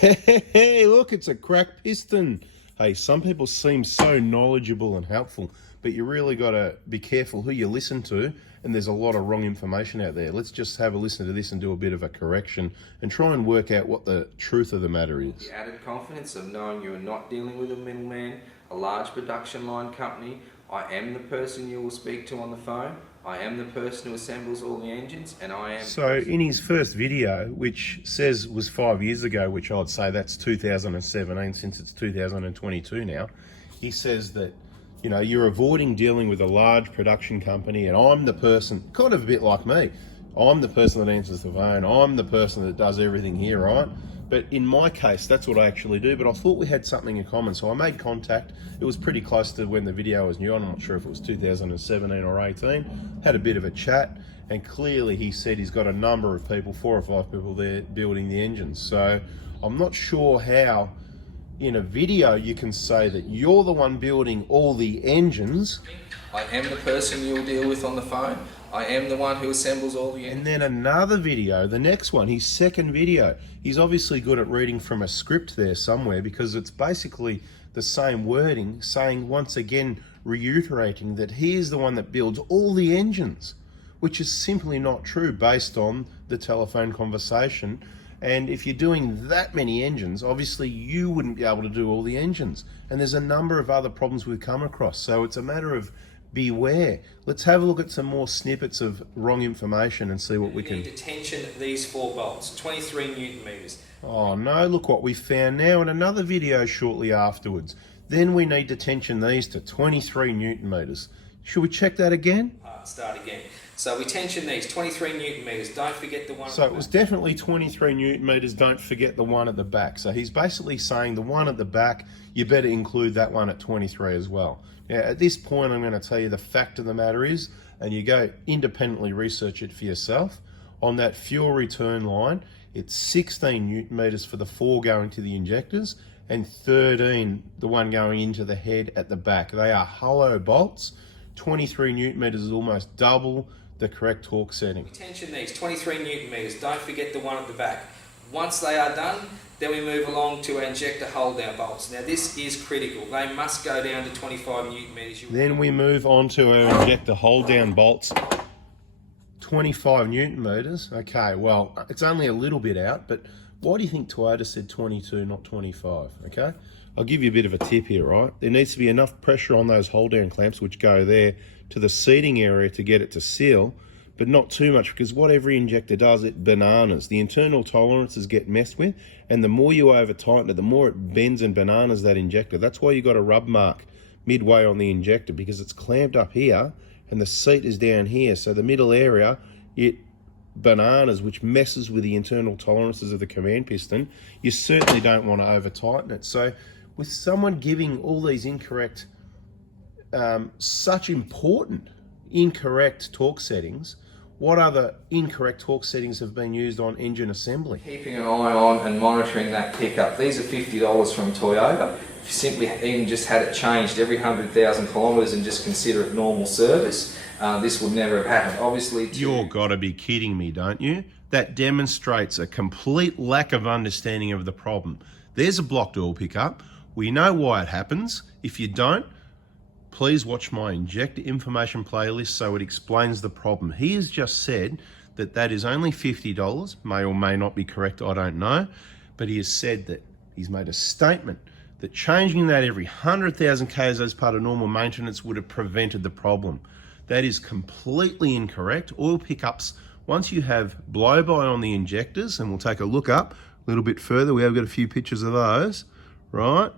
Hey, look, it's a cracked piston. Hey, some people seem so knowledgeable and helpful, but you really got to be careful who you listen to, and there's a lot of wrong information out there. Let's just have a listen to this and do a bit of a correction and try and work out what the truth of the matter is. The added confidence of knowing you are not dealing with a middleman, a large production line company. I am the person you will speak to on the phone. I am the person who assembles all the engines, and I am... So in his first video, which says was 5 years ago, which I'd say that's 2017 since it's 2022 now, he says that, you know, you're avoiding dealing with a large production company, and I'm the person, kind of a bit like me, I'm the person that answers the phone, I'm the person that does everything here, right? But in my case, that's what I actually do, but I thought we had something in common, so I made contact. It was pretty close to when the video was new. I'm not sure if it was 2017 or 18. Had a bit of a chat, and clearly he said he's got a number of people, 4 or 5 people there building the engines. So I'm not sure how in a video you can say that you're the one building all the engines. I am the person you'll deal with on the phone. I am the one who assembles all the engines. And then another video, the next one, his second video, he's obviously good at reading from a script there somewhere, because it's basically the same wording, saying once again, reiterating that he is the one that builds all the engines, which is simply not true based on the telephone conversation. And if you're doing that many engines, obviously you wouldn't be able to do all the engines. And there's a number of other problems we've come across. So it's a matter of beware. Let's have a look at some more snippets of wrong information and see what we can... You need to tension these 4 bolts, 23 Newton meters. Oh no, look what we found now in another video shortly afterwards. Then we need to tension these to 23 Newton meters. Should we check that again? Start again. So we tension these 23 Newton meters. Don't forget the one. So it was definitely 23 Newton meters. Don't forget the one at the back. So he's basically saying the one at the back, you better include that one at 23 as well. Now at this point, I'm going to tell you the fact of the matter is, and you go independently research it for yourself, on that fuel return line, it's 16 Newton meters for the 4 going to the injectors, and 13 the one going into the head at the back. They are hollow bolts. 23 Newton meters is almost double the correct torque setting. Tension these 23 Newton meters. Don't forget the one at the back. Once they are done, then we move along to our injector hold down bolts. Now this is critical. They must go down to 25 Newton meters. Then we move on to our injector hold down bolts. 25 Newton meters. Okay, well, it's only a little bit out, but why do you think Toyota said 22, not 25? Okay, I'll give you a bit of a tip here, right? There needs to be enough pressure on those hold down clamps, which go there to the seating area to get it to seal, but not too much, because what every injector does, it bananas. The internal tolerances get messed with, and the more you over tighten it, the more it bends and bananas that injector. That's why you got a rub mark midway on the injector, because it's clamped up here and the seat is down here. So the middle area, it bananas, which messes with the internal tolerances of the command piston. You certainly don't want to over tighten it. So with someone giving all these incorrect, such important incorrect torque settings, what other incorrect torque settings have been used on engine assembly? Keeping an eye on and monitoring that pickup. These are $50 from Toyota. If you simply even just had it changed every 100,000 kilometres and just consider it normal service, this would never have happened. Obviously, You've got to be kidding me, don't you? That demonstrates a complete lack of understanding of the problem. There's a blocked oil pickup. We know why it happens. If you don't, please watch my injector information playlist so it explains the problem. He has just said that that is only $50, may or may not be correct, I don't know, but he has said that he's made a statement that changing that every 100,000 Ks as part of normal maintenance would have prevented the problem. That is completely incorrect. Oil pickups, once you have blow-by on the injectors, and we'll take a look up a little bit further, we have got a few pictures of those, right?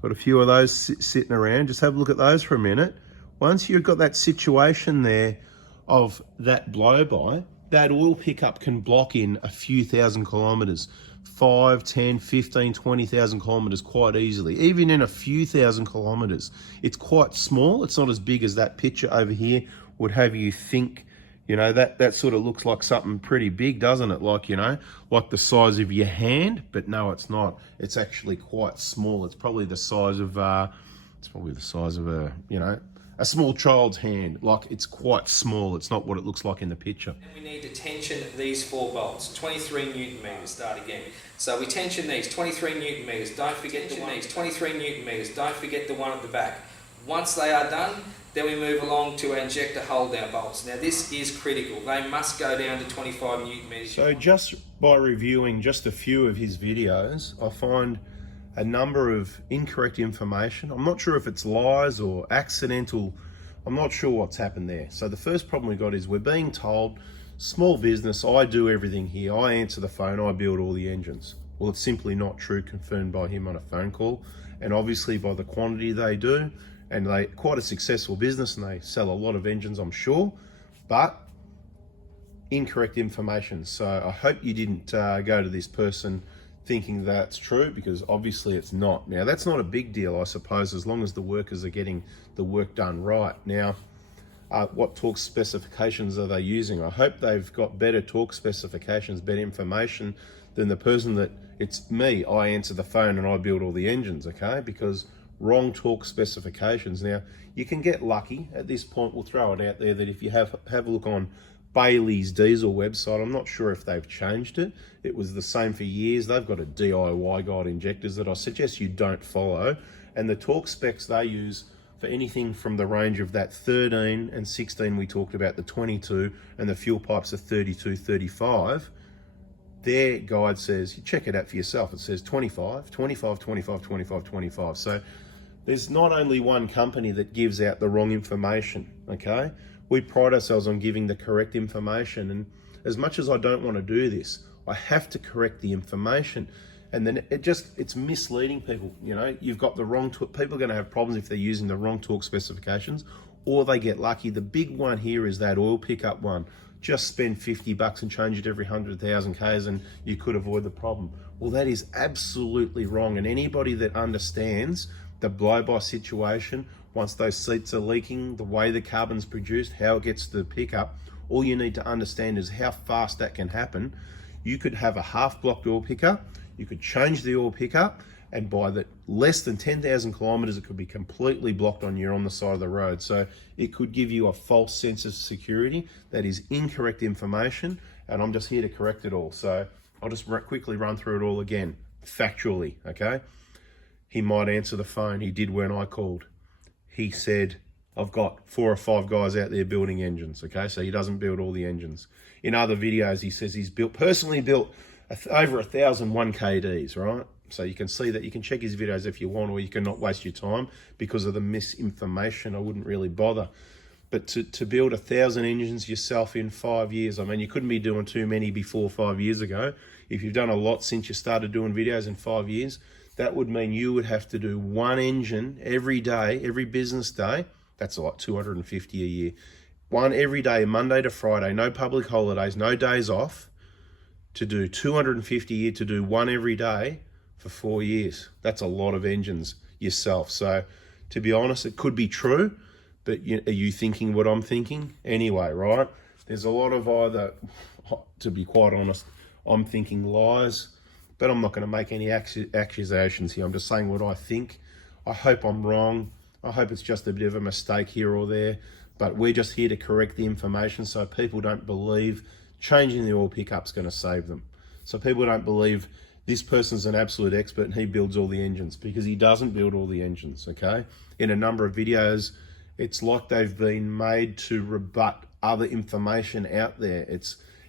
Got a few of those sitting around. Just have a look at those for a minute. Once you've got that situation there of that blow-by, that oil pickup can block in a few thousand kilometres, 5, 10, 15, 20,000 kilometres quite easily, even in a few thousand kilometres. It's quite small. It's not as big as that picture over here would have you think. You know, that sort of looks like something pretty big, doesn't it? Like, you know, like the size of your hand, but no, it's not. It's actually quite small. It's probably the size of, a, you know, a small child's hand. Like, it's quite small. It's not what it looks like in the picture. And we need to tension these 4 bolts, 23 Newton meters, start again. So we tension these, 23 Newton meters, don't forget the one, 23 Newton meters, don't forget the one at the back. Once they are done, then we move along to our injector hold down bolts. Now this is critical. They must go down to 25 Newton meters. So just by reviewing just a few of his videos, I find a number of incorrect information. I'm not sure if it's lies or accidental. I'm not sure what's happened there. So the first problem we got is we're being told, small business, I do everything here. I answer the phone, I build all the engines. Well, it's simply not true, confirmed by him on a phone call. And obviously by the quantity they do, and they're quite a successful business and they sell a lot of engines, I'm sure, but incorrect information. So I hope you didn't go to this person thinking that's true, because obviously it's not. Now that's not a big deal, I suppose, as long as the workers are getting the work done right. Now, what torque specifications are they using? I hope they've got better torque specifications, better information than the person that, it's me, I answer the phone and I build all the engines, okay? Because wrong torque specifications. Now, you can get lucky. At this point, we'll throw it out there that if you have a look on Bailey's diesel website, I'm not sure if they've changed it. It was the same for years. They've got a DIY guide injectors that I suggest you don't follow. And the torque specs they use for anything from the range of that 13 and 16 we talked about, the 22, and the fuel pipes are 32, 35, their guide says, you check it out for yourself, it says 25, 25, 25, 25, 25. So there's not only one company that gives out the wrong information, okay? We pride ourselves on giving the correct information, and as much as I don't want to do this, I have to correct the information. And then it's misleading people. You know, you've got the wrong torque. People are going to have problems if they're using the wrong torque specifications, or they get lucky. The big one here is that oil pickup one. Just spend $50 and change it every 100,000 Ks and you could avoid the problem. Well, that is absolutely wrong. And anybody that understands the blow-by situation, once those seats are leaking, the way the carbon's produced, how it gets to the pickup, all you need to understand is how fast that can happen. You could have a half-blocked oil pickup, you could change the oil pickup, and by the less than 10,000 kilometers, it could be completely blocked on you on the side of the road. So it could give you a false sense of security. That is incorrect information, and I'm just here to correct it all. So I'll just quickly run through it all again, factually, okay? He might answer the phone. He did when I called. He said, I've got 4 or 5 guys out there building engines, okay? So he doesn't build all the engines. In other videos, he says he's personally built over 1,000 1KDs, right? So you can see that. You can check his videos if you want, or you can not waste your time because of the misinformation. I wouldn't really bother. But to build 1,000 engines yourself in 5 years, I mean, you couldn't be doing too many before 5 years ago. If you've done a lot since you started doing videos in 5 years, that would mean you would have to do one engine every day, every business day. That's like 250 a year. One every day, Monday to Friday, no public holidays, no days off, to do 250 a year, to do one every day for 4 years. That's a lot of engines yourself. So to be honest, it could be true, but are you thinking what I'm thinking? Anyway, right? There's a lot of either, to be quite honest, I'm thinking lies, but I'm not going to make any accusations here. I'm just saying what I think. I hope I'm wrong. I hope it's just a bit of a mistake here or there, but we're just here to correct the information so people don't believe changing the oil pickup's going to save them. So people don't believe this person's an absolute expert and he builds all the engines, because he doesn't build all the engines, okay? In a number of videos, it's like they've been made to rebut other information out there.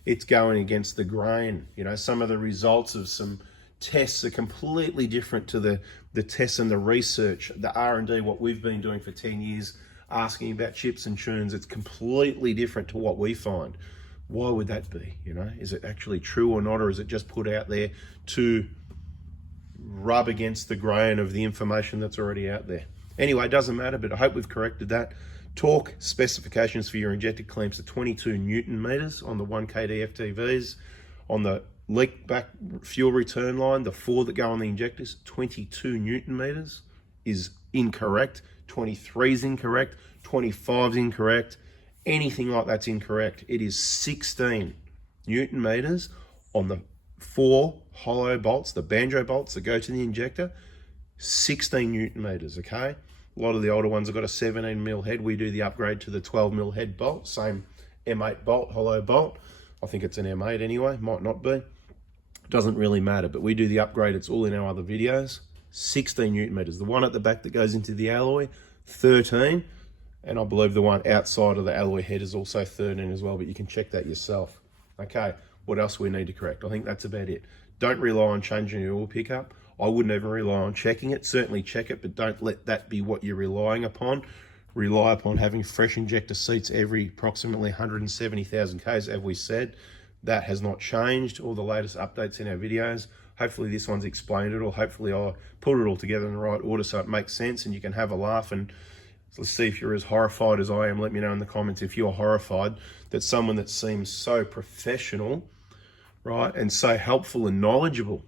It's going against the grain. You know, some of the results of some tests are completely different to the tests and the research, the R&D, what we've been doing for 10 years, asking about chips and tunes. It's completely different to what we find. Why would that be? You know, is it actually true or not, or is it just put out there to rub against the grain of the information that's already out there? Anyway, it doesn't matter, but I hope we've corrected that. Torque specifications for your injected clamps are 22 Newton meters on the 1KD-FTVs. On the leak back fuel return line, the 4 that go on the injectors, 22 Newton meters is incorrect. 23 is incorrect. 25 is incorrect. Anything like that's incorrect. It is 16 Newton meters on the 4 hollow bolts, the banjo bolts that go to the injector, 16 Newton meters, okay? A lot of the older ones have got a 17mm head. We do the upgrade to the 12mm head bolt, same M8 bolt, hollow bolt. I think it's an M8 anyway, might not be. Doesn't really matter, but we do the upgrade. It's all in our other videos. 16 Newton meters. The one at the back that goes into the alloy, 13. And I believe the one outside of the alloy head is also 13 as well, but you can check that yourself. Okay, what else we need to correct? I think that's about it. Don't rely on changing your oil pickup. I wouldn't even rely on checking it. Certainly check it, but don't let that be what you're relying upon. Rely upon having fresh injector seats every approximately 170,000 Ks, as we said. That has not changed. All the latest updates in our videos. Hopefully this one's explained it all. Hopefully I put it all together in the right order so it makes sense and you can have a laugh. And let's see if you're as horrified as I am. Let me know in the comments if you're horrified that someone that seems so professional, right, and so helpful and knowledgeable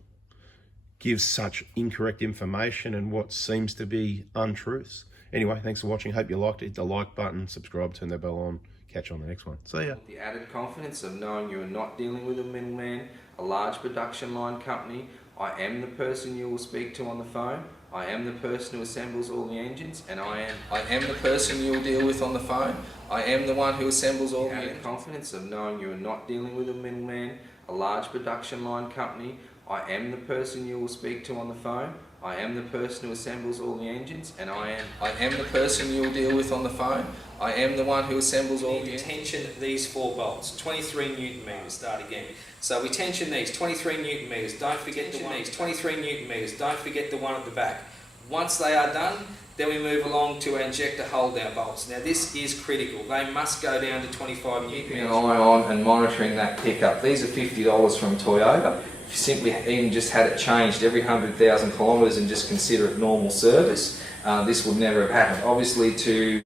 gives such incorrect information and what seems to be untruths. Anyway, thanks for watching. Hope you liked it. Hit the like button, subscribe, turn that bell on. Catch you on the next one. See ya. The added confidence of knowing you are not dealing with a middleman, a large production line company. I am the person you will speak to on the phone. I am the person who assembles all the engines, and I am the person you will deal with on the phone. I am the one who assembles all the engines. Confidence of knowing you are not dealing with a middleman, a large production line company. I am the person you will speak to on the phone. I am the person who assembles all the engines, and I am the person you will deal with on the phone. I am the one who assembles all the engines. Tension these 4 bolts, 23 Newton meters. Start again. So we tension these 23 Newton meters. Don't forget the one. 23 Newton meters. Don't forget the one at the back. Once they are done, then we move along to our injector hold down bolts. Now this is critical. They must go down to 25 Newton meters. Keeping an eye on and monitoring that pickup. These are $50 from Toyota. If you simply even just had it changed every 100,000 kilometres and just consider it normal service, this would never have happened. Obviously, to